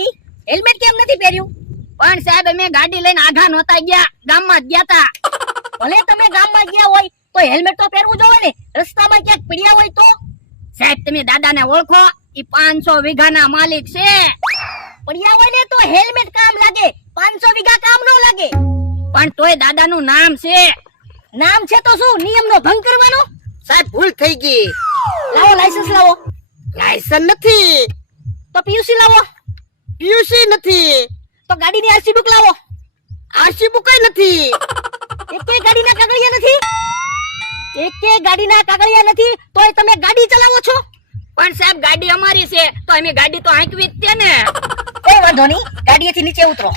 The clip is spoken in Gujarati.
ઈ હેલ્મેટ કેમ નથી પહેર્યું? પણ સાહેબ અમે ગાડી લઈને આઘા નહોતા ગયા, ગામમાં જ ગયા તા. ભલે તમે ગામમાં ગયા હોય તો હેલ્મેટ તો પહેરવું જોઈએ ને. રસ્તામાં ક્યાંક પડ્યા હોય તો? સાહેબ તમે દાદાને ઓળખો? ઈ 500 વીઘાના માલિક છે. પડ્યા હોય ને તો હેલ્મેટ કામ લાગે, 500 વીઘા કામ ન લાગે. પણ તોય દાદાનું નામ છે. નામ છે તો શું નિયમનો ભંગ કરવાનો? સાહેબ ભૂલ થઈ ગઈ. લાવો લાયસન્સ લાવો. લાયસન્સ નથી. તો પીયુસી લાવો. પીયુસી નથી. તો ગાડીની આરસી બુક લાવો. આરસી બુક નથી. એકેય ગાડીના કાગળિયા નથી. એકેય ગાડીના કાગળિયા નથી તોય તમે ગાડી ચલાવો છો? પણ સાહેબ ગાડી અમારી છે તો અમે ગાડી તો હાંકવી જ છે ને. કોઈ વાંધો નહીં, ગાડીએથી નીચે ઉતરો.